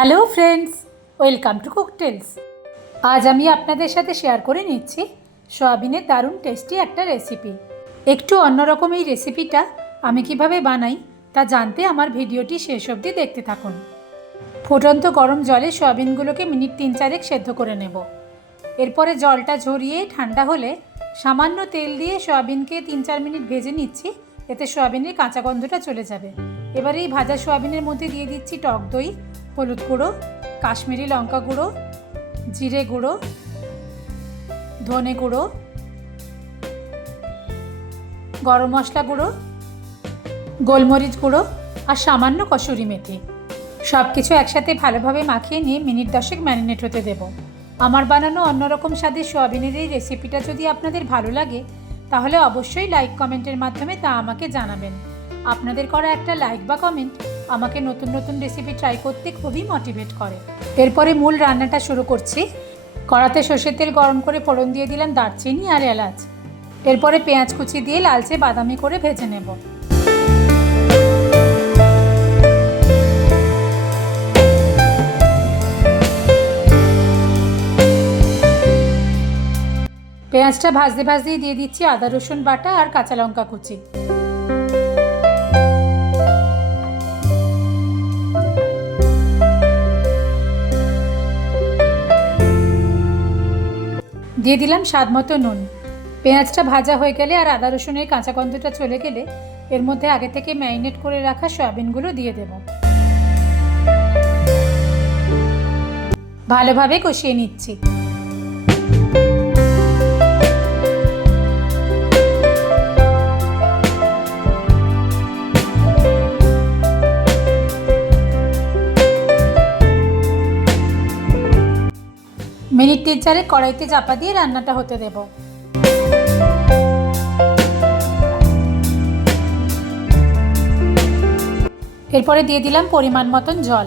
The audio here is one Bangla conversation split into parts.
Hello friends, welcome to Cooktails. আজ আমি আপনাদের সাথে শেয়ার করে নিচ্ছি সয়াবিনের দারুণ টেস্টি একটা রেসিপি। একটু অন্যরকম এই রেসিপিটা আমি কিভাবে বানাই তা জানতে আমার ভিডিওটি শেষ অবধি দেখতে থাকুন। ফুটন্ত গরম জলে সয়াবিনগুলোকে মিনিট 3-4 সেদ্ধ করে নেব। এরপরে জলটা ঝরিয়ে ঠান্ডা হলে সামান্য তেল দিয়ে সয়াবিনকে 3-4 মিনিট ভেজে নিচ্ছি, এতে সয়াবিনের কাঁচা গন্ধটা চলে যাবে। এবারে এই ভাজা সয়াবিনের মধ্যে দিয়ে দিচ্ছি টক দই, হলুদ গুঁড়ো, কাশ্মীরি লঙ্কা গুঁড়ো, জিরে গুঁড়ো, ধনে গুঁড়ো, গরম মশলা গুঁড়ো, গোলমরিচ গুঁড়ো আর সামান্য কসুরি মেথি। সব কিছু একসাথে ভালোভাবে মাখিয়ে নিয়ে মিনিট 10 ম্যারিনেট হতে দেব। আমার বানানো অন্যরকম স্বাদের সয়াবিনের এই রেসিপিটা যদি আপনাদের ভালো লাগে তাহলে অবশ্যই লাইক কমেন্টের মাধ্যমে তা আমাকে জানাবেন। আপনাদের করা একটা লাইক বা কমেন্ট আমাকে নতুন নতুন রেসিপি ট্রাই করতে খুবই মোটিভেট করে। এরপরে মূল রান্নাটা শুরু করছি। কড়াতে সর্ষের তেল গরম করে ফোড়ন দিয়ে দিলাম দারচিনি আর এলাচ। এরপরে পেঁয়াজ কুচি দিয়ে লালচে বাদামি করে ভেজে নেব। পেঁয়াজটা ভাজতে ভাজতেই দিয়ে দিচ্ছি আদা রসুন বাটা আর কাঁচা লঙ্কা কুচি। দিয়ে দিলাম স্বাদ মতো নুন। পেঁয়াজটা ভাজা হয়ে গেলে আর আদা রসুনের কাঁচা গন্ধটা চলে গেলে এর মধ্যে আগে থেকে ম্যারিনেট করে রাখা সয়াবিনগুলো দিয়ে দেব। ভালোভাবে কষিয়ে নিচ্ছি। মিনিট 3-4 কড়াইতে চাপা দিয়ে রান্নাটা হতে দেব। এরপরে দিয়ে দিলাম পরিমাণ মতন জল।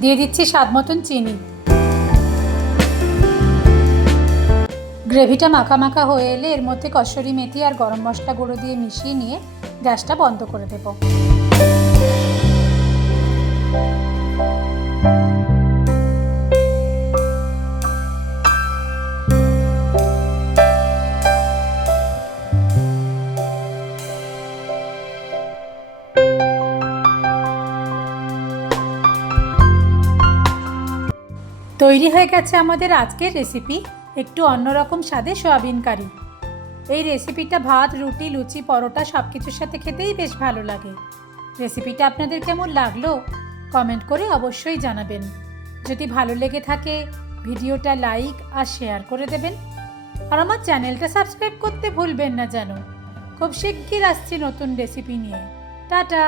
দিয়ে দিচ্ছি স্বাদ মতন চিনি। গ্রেভিটা মাখা মাখা হয়ে এলে এর মধ্যে কসুরি মেথি আর গরম মশলা গুঁড়ো দিয়ে মিশিয়ে নিয়ে গ্যাসটা বন্ধ করে দেব। তৈরি হয়ে গেছে আমাদের আজকের রেসিপি, একটু অন্যরকম স্বাদে সয়াবিন কারি। এই রেসিপিটা ভাত, রুটি, লুচি, পরোটা সব কিছুর সাথে খেতেই বেশ ভালো লাগে। রেসিপিটা আপনাদের কেমন লাগলো কমেন্ট করে অবশ্যই জানাবেন। যদি ভালো লেগে থাকে ভিডিওটা লাইক আর শেয়ার করে দেবেন। আর আমার চ্যানেলটা সাবস্ক্রাইব করতে ভুলবেন না যেন। খুব শিগগির আসছি নতুন রেসিপি নিয়ে। টাটা।